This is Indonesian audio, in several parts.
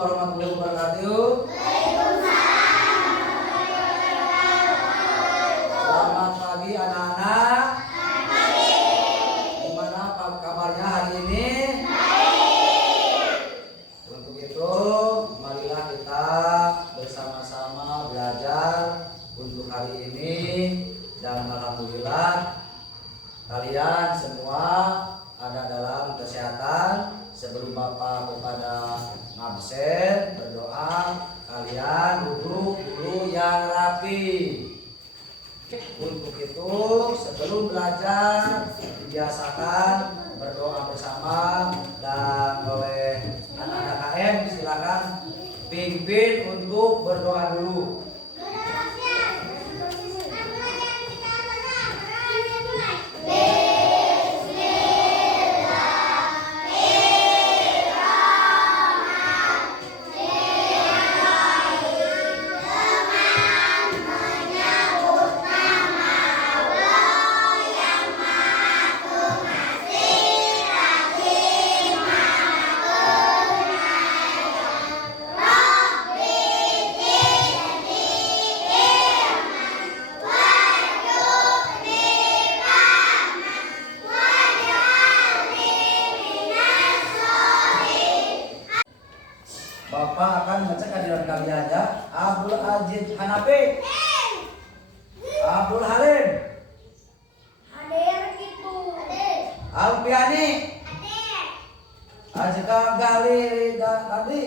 warahmatullahi wabarakatuh. Selamat pagi anak-anak. Gimana kabarnya hari ini? Untuk itu, marilah kita bersama-sama belajar untuk hari ini. Dan alhamdulillah kalian semua ada dalam kesehatan. Sebelum Bapak kepada ngabsen berdoa, kalian duduk dulu yang rapi. Untuk itu sebelum belajar dibiasakan berdoa bersama, dan oleh anak-anak KM silakan pimpin untuk berdoa dulu. Bapak akan mengecek kehadiran kalian ya. Abdul Aziz Hanafi. Abdul Halim. Hadir gitu. Alfiani. Hadir. Azka Gali Tadi.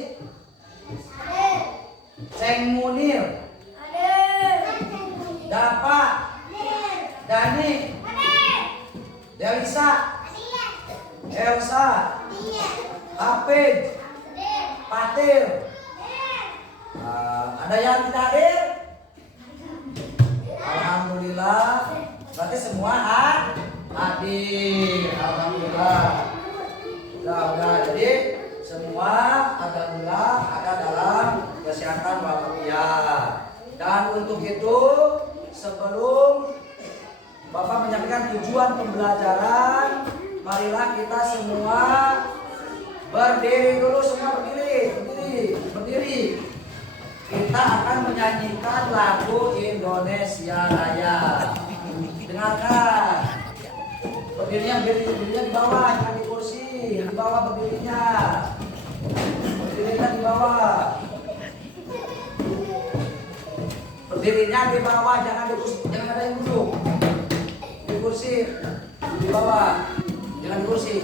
Hadir. Ceng Munir. Hadir. Dapa. Hadir. Dani. Hadir. Delisa. Hadir. Elsa. Hadir. Hafid. Hadir. Patir. Hadir. Ada yang tidak hadir? Alhamdulillah. Berarti semua hadir. Alhamdulillah. Udah. Jadi semua alhamdulillah ada dalam kesehatan walafiat. Dan untuk itu sebelum Bapak menyampaikan tujuan pembelajaran, marilah kita semua berdiri dulu, semua berdiri. Kita akan menyanyikan lagu Indonesia Raya. Dengarkan. Berdirinya di bawah, jangan di kursi. Di bawah berdirinya. Berdirinya di bawah. Berdirinya di bawah, jangan di kursi. Jangan ada yang duduk. Di kursi. Di bawah. Jangan di kursi.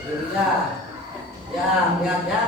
Berdirinya. Ya, lihat ya.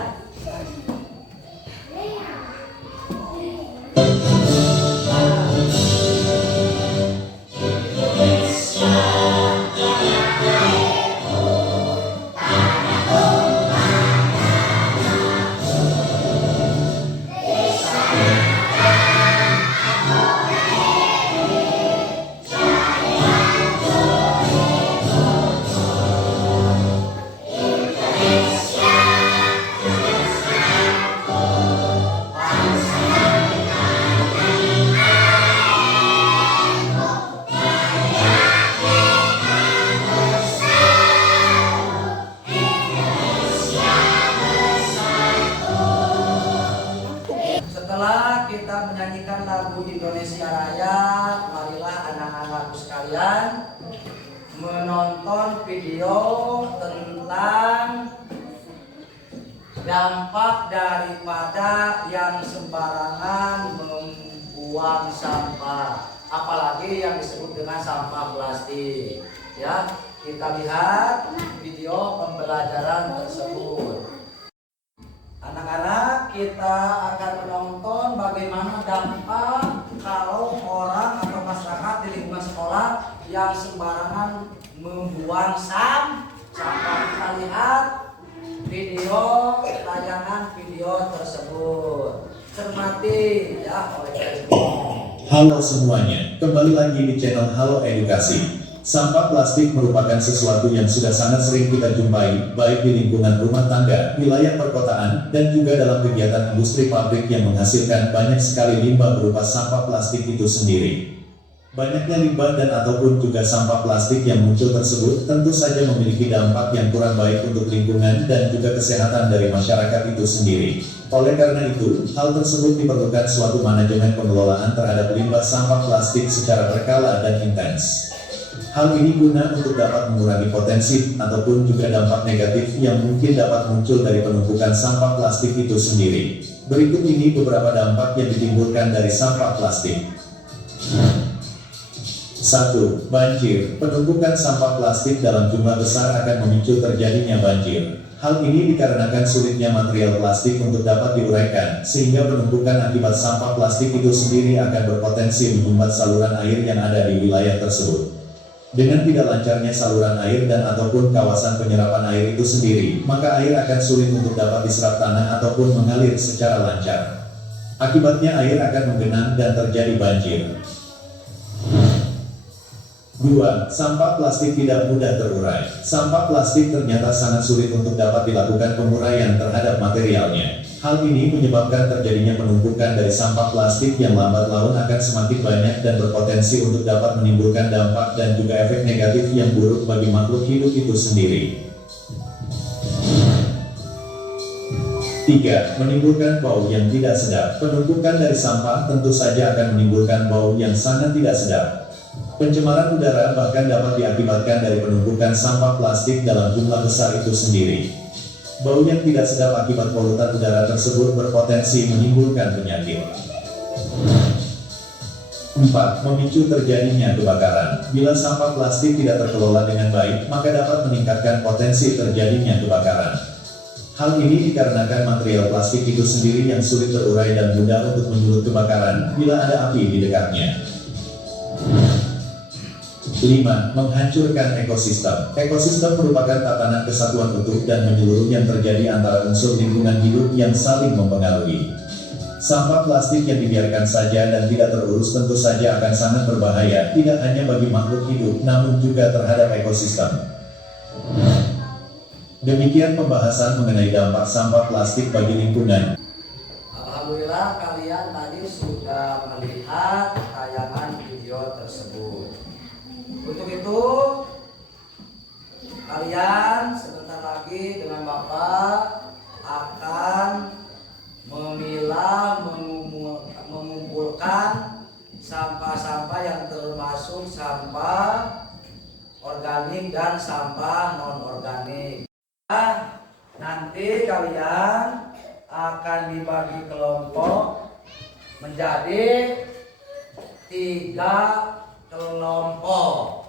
Setelah kita menyanyikan lagu Indonesia Raya, marilah anak-anakku sekalian menonton video tentang dampak daripada yang sembarangan membuang sampah, apalagi yang disebut dengan sampah plastik. Ya, kita lihat video pembelajaran tersebut. Anak-anak, kita akan menonton bagaimana dampak kalau orang atau masyarakat di lingkungan sekolah yang sembarangan membuang sampah. Kita lihat tayangan video tersebut. Cermati ya oleh semua. Halo semuanya, kembali lagi di channel Halo Edukasi. Sampah plastik merupakan sesuatu yang sudah sangat sering kita jumpai, baik di lingkungan rumah tangga, wilayah perkotaan, dan juga dalam kegiatan industri pabrik yang menghasilkan banyak sekali limbah berupa sampah plastik itu sendiri. Banyaknya limbah dan ataupun juga sampah plastik yang muncul tersebut tentu saja memiliki dampak yang kurang baik untuk lingkungan dan juga kesehatan dari masyarakat itu sendiri. Oleh karena itu, hal tersebut diperlukan suatu manajemen pengelolaan terhadap limbah sampah plastik secara berkala dan intens. Hal ini guna untuk dapat mengurangi potensi ataupun juga dampak negatif yang mungkin dapat muncul dari penumpukan sampah plastik itu sendiri. Berikut ini beberapa dampak yang ditimbulkan dari sampah plastik. 1. Banjir. Penumpukan sampah plastik dalam jumlah besar akan memicu terjadinya banjir. Hal ini dikarenakan sulitnya material plastik untuk dapat diuraikan, sehingga penumpukan akibat sampah plastik itu sendiri akan berpotensi menyumbat saluran air yang ada di wilayah tersebut. Dengan tidak lancarnya saluran air dan ataupun kawasan penyerapan air itu sendiri, maka air akan sulit untuk dapat diserap tanah ataupun mengalir secara lancar. Akibatnya air akan menggenang dan terjadi banjir. 2. Sampah plastik tidak mudah terurai. Sampah plastik ternyata sangat sulit untuk dapat dilakukan penguraian terhadap materialnya. Hal ini menyebabkan terjadinya penumpukan dari sampah plastik yang lambat laun akan semakin banyak dan berpotensi untuk dapat menimbulkan dampak dan juga efek negatif yang buruk bagi makhluk hidup itu sendiri. 3. Menimbulkan bau yang tidak sedap. Penumpukan dari sampah tentu saja akan menimbulkan bau yang sangat tidak sedap. Pencemaran udara bahkan dapat diakibatkan dari penumpukan sampah plastik dalam jumlah besar itu sendiri. Bau yang tidak sedap akibat polutan udara tersebut berpotensi menimbulkan penyakit. 4. Memicu terjadinya kebakaran. Bila sampah plastik tidak terkelola dengan baik, maka dapat meningkatkan potensi terjadinya kebakaran. Hal ini dikarenakan material plastik itu sendiri yang sulit terurai dan mudah untuk menyulut kebakaran bila ada api di dekatnya. 5. Menghancurkan ekosistem. Ekosistem merupakan tatanan kesatuan utuh dan menyeluruh yang terjadi antara unsur lingkungan hidup yang saling mempengaruhi. Sampah plastik yang dibiarkan saja dan tidak terurus tentu saja akan sangat berbahaya, tidak hanya bagi makhluk hidup, namun juga terhadap ekosistem. Demikian pembahasan mengenai dampak sampah plastik bagi lingkungan. Alhamdulillah kalian tadi sudah melihat tayangan video tersebut. Untuk itu kalian sebentar lagi dengan Bapak akan memilah, mengumpulkan sampah-sampah yang termasuk sampah organik dan sampah non-organik. Nanti kalian akan dibagi kelompok menjadi 3 kelompok.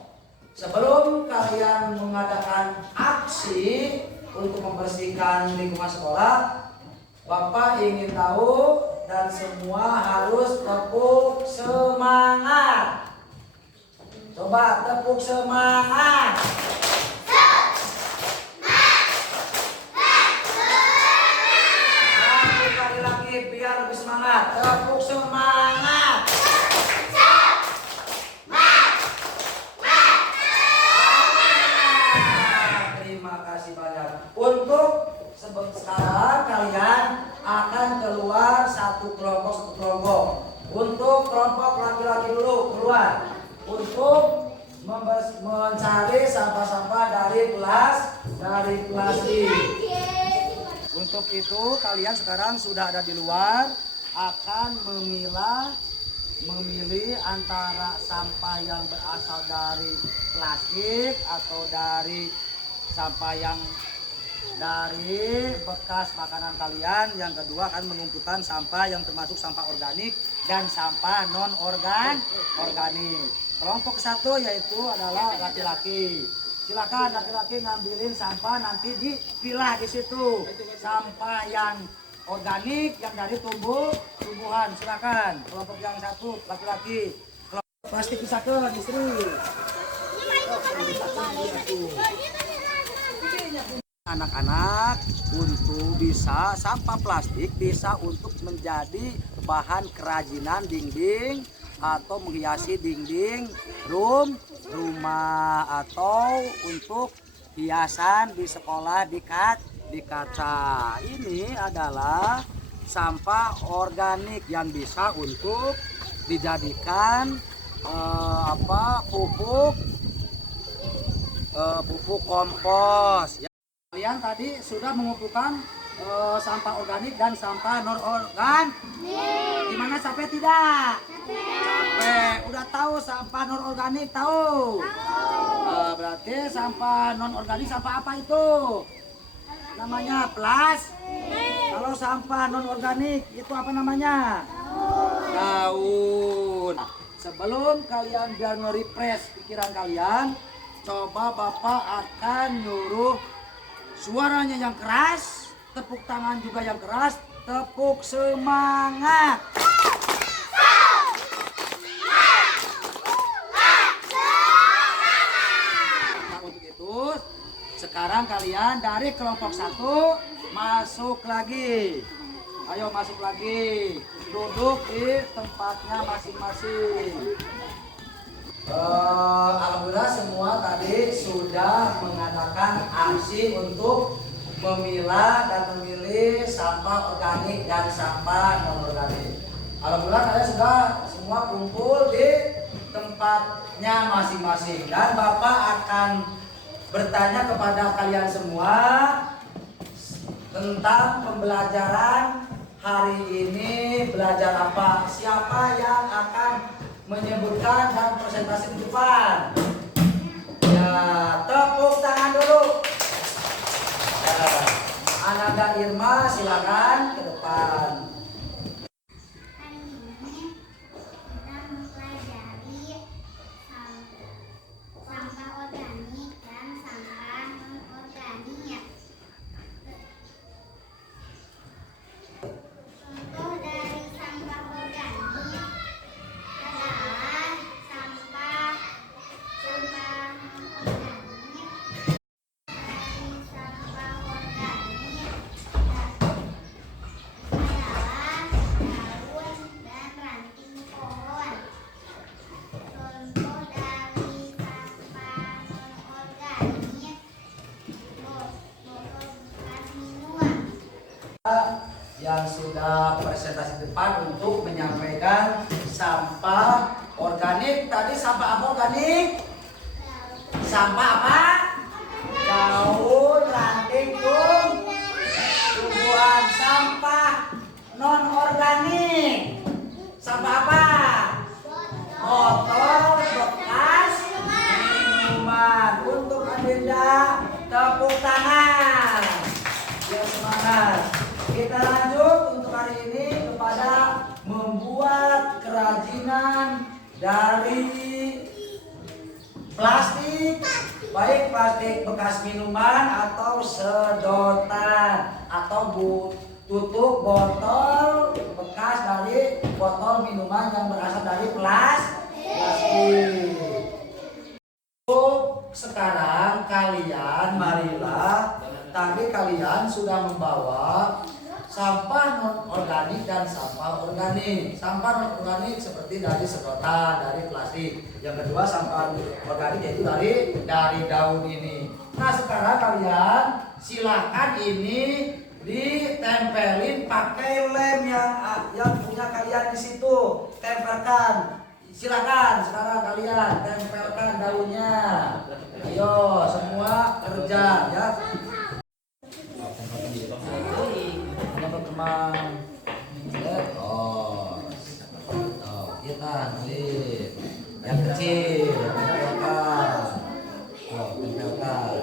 Sebelum kalian mengadakan aksi untuk membersihkan lingkungan sekolah, Bapak ingin tahu dan semua harus tepuk semangat. Coba tepuk semangat. Satu kali lagi biar lebih semangat. Tepuk semangat. Untuk sekarang kalian akan keluar satu kelompok. Untuk kelompok laki-laki dulu keluar untuk mencari sampah-sampah dari kelas ini. Untuk itu kalian sekarang sudah ada di luar akan memilih antara sampah yang berasal dari plastik atau dari sampah yang dari bekas makanan kalian. Yang kedua akan mengumpulkan sampah yang termasuk sampah organik dan sampah non organik. Kelompok satu yaitu adalah laki-laki. Silakan laki-laki ngambilin sampah, nanti dipilah di situ. Sampah yang organik yang dari tumbuhan. Silakan. Kelompok yang satu laki-laki. Kelompok plastik pisahkan istri. Anak-anak untuk bisa sampah plastik bisa untuk menjadi bahan kerajinan dinding atau menghiasi dinding rumah atau untuk hiasan di sekolah di kaca. Ini adalah sampah organik yang bisa untuk dijadikan pupuk kompos. Ya. Kalian tadi sudah mengumpulkan sampah organik dan sampah non organ. Gimana sampai tidak? Sampai. Udah tahu sampah non organik tahu? Berarti sampah non organik sampah apa itu? Namanya Kalau sampah non organik itu apa namanya? Daun. Sebelum kalian biar nge-refresh pikiran kalian, coba Bapak akan nyuruh suaranya yang keras, tepuk tangan juga yang keras, tepuk semangat. Nah, untuk itu sekarang kalian dari kelompok 1 masuk lagi. Ayo masuk lagi. Duduk di tempatnya masing-masing. Alhamdulillah semua tadi sudah mengadakan aksi untuk memilah dan memilih sampah organik dan sampah non organik. Alhamdulillah kalian sudah semua kumpul di tempatnya masing-masing dan Bapak akan bertanya kepada kalian semua tentang pembelajaran hari ini. Belajar apa? Siapa yang akan menyebutkan dan presentasi di depan? Ya, tepuk tangan dulu. Ya, Ananda Irma silakan ke depan. Hari ini kita mempelajari sampah organik dan sampah non organik. Contoh dari sampah organik adalah sampah non organik. Dari sampah organik adalah daun dan ranting pohon. Contoh dari sampah non organik botol bekas minuman. Yang sudah presentasi depan untuk menyampaikan sampah organik. Tadi sampah apa organik? Sampah apa? Daun, ranting, tumbuhan. Sampah non organik. Sampah apa? Botol bekas minuman. Untuk Adinda tepuk tangan. Ya semangat. Kita lanjut untuk hari ini kepada membuat kerajinan dari plastik, baik plastik bekas minuman atau sedotan atau tutup botol bekas dari botol minuman yang berasal dari plastik. Sekarang kalian marilah, tadi kalian sudah membawa sampah non organik dan sampah organik. Sampah non organik seperti dari sedotan, dari plastik. Yang kedua sampah organik yaitu dari daun ini. Nah sekarang kalian silakan ini ditempelin pakai lem yang punya kalian di situ. Tempelkan. Silakan sekarang kalian tempelkan daunnya. Ayo semua kerja ya. Teman-teman, kita lihat yang kecil, tempelkan, tempelkan.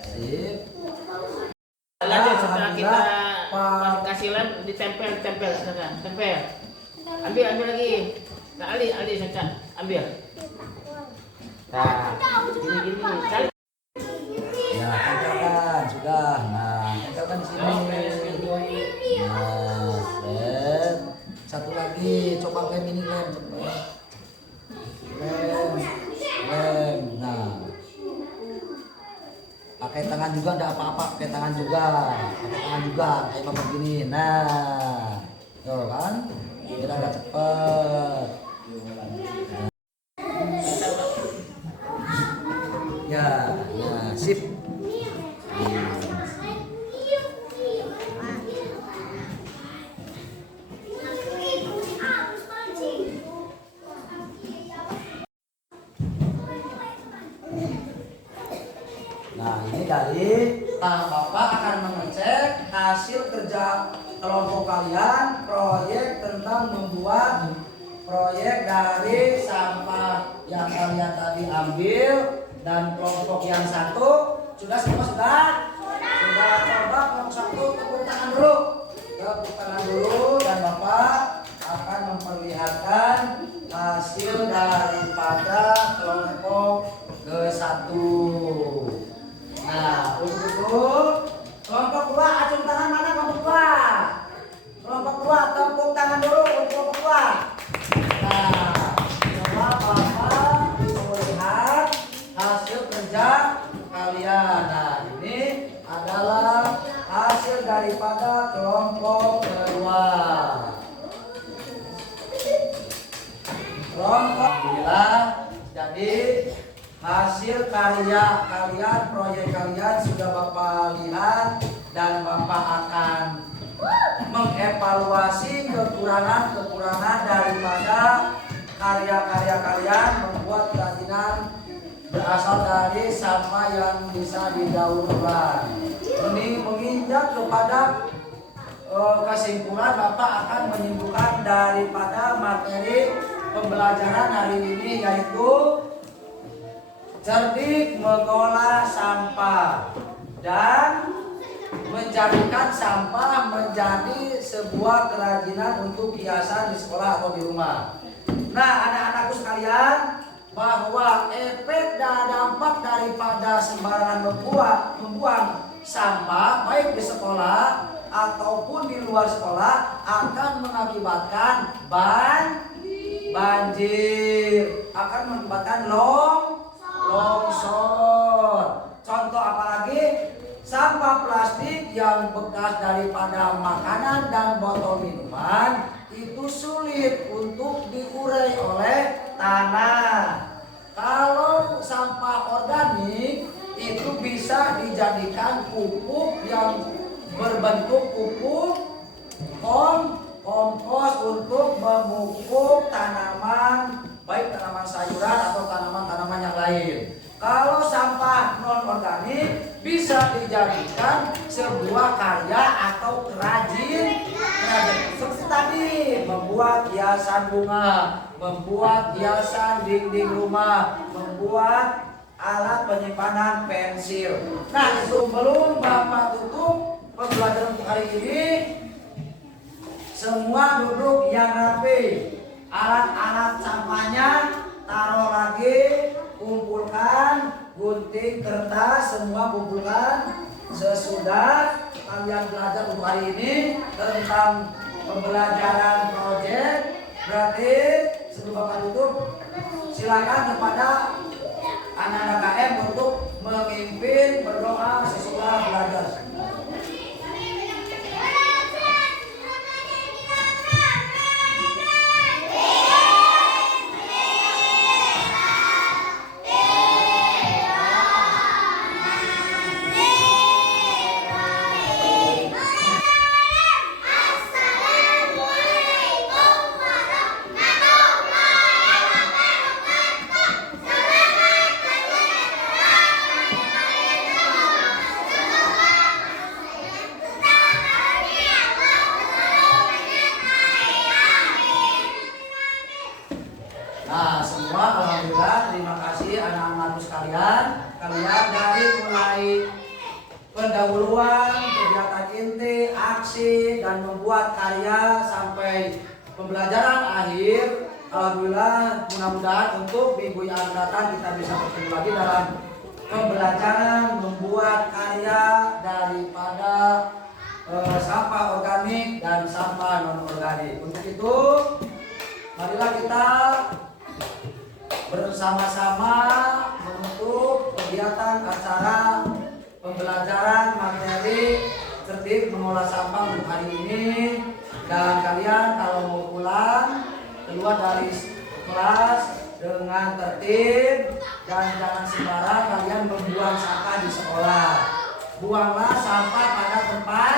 Sip. Lanjut setelah kita kasih lem ditempel silakan tempel. Ambil lagi. Nah, Ali saja ambil. Nah, gini. Cari. Ya, tempelkan sudah. Nah, tempelkan di sini. Nah, set. Satu lagi, coba lem ini lem. Lem. Nah. Pakai tangan juga enggak apa-apa, pakai tangan juga. Kayak begini. Nah. Tuh kan? Kita agak cepet. Ya, sip. jadi Bapak akan mengecek hasil kerja kelompok kalian proyek tentang membuat proyek dari sampah yang kalian tadi ambil. Dan kelompok yang satu sudah semua sudah coba kelompok satu tepuk tangan dulu dan Bapak akan memperlihatkan hasil daripada kelompok ke-1. Nah, untuk itu kelompok 2 acung tangan, mana kelompok 2? Kelompok 2 tepuk tangan dulu untuk kelompok 2. Nah, coba Bapak melihat hasil kerja kalian. Nah, ini adalah hasil daripada kelompok kedua. Alhamdulillah, jadi hasil karya kalian, proyek kalian sudah Bapak lihat dan Bapak akan mengevaluasi kekurangan-kekurangan daripada karya-karya kalian membuat kerajinan berasal dari sampah yang bisa didaur ulang. Menginjak kepada kesimpulan, Bapak akan menyimpulkan daripada materi pembelajaran hari ini, yaitu cerdik mengolah sampah dan menjadikan sampah menjadi sebuah kerajinan untuk hiasan di sekolah atau di rumah. Nah, anak-anakku sekalian, bahwa efek dan dampak daripada sembarangan membuang sampah baik di sekolah ataupun di luar sekolah akan mengakibatkan banjir, akan mengakibatkan longsor. Contoh apalagi? Sampah plastik yang bekas daripada makanan dan botol minuman itu sulit untuk diurai oleh tanah. Kalau sampah organik itu bisa dijadikan pupuk yang berbentuk pupuk kompos untuk memupuk tanaman, baik tanaman sayuran atau tanaman-tanaman yang lain. Kalau sampah non organik bisa dijadikan sebuah karya atau kerajinan seperti tadi, membuat hiasan bunga, membuat hiasan dinding rumah, membuat alat penyimpanan pensil. Nah, sebelum Bapak tutup pembelajaran untuk hari ini, semua duduk yang rapi. Alat-alat sampahnya taruh lagi, kumpulkan, gunting kertas, semua kumpulkan. Sesudah kalian belajar untuk hari ini tentang pembelajaran proyek, berarti sebelum Bapak tutup, silakan kepada anak-anak KM untuk memimpin berdoa sesudah belajar. Nah, semua alhamdulillah, terima kasih anak-anakku sekalian. Kalian dari mulai pendahuluan, kegiatan inti, aksi, dan membuat karya sampai pembelajaran akhir, alhamdulillah, mudah-mudahan untuk minggu yang akan datang kita bisa bertemu lagi dalam pembelajaran membuat karya daripada sampah organik dan sampah non organik. Untuk itu, marilah kita bersama-sama menutup kegiatan acara pembelajaran materi cerdik mengolah sampah untuk hari ini. Dan kalian kalau mau pulang, keluar dari kelas dengan tertib dan jangan sembarang kalian membuang sampah di sekolah. Buanglah sampah pada tempat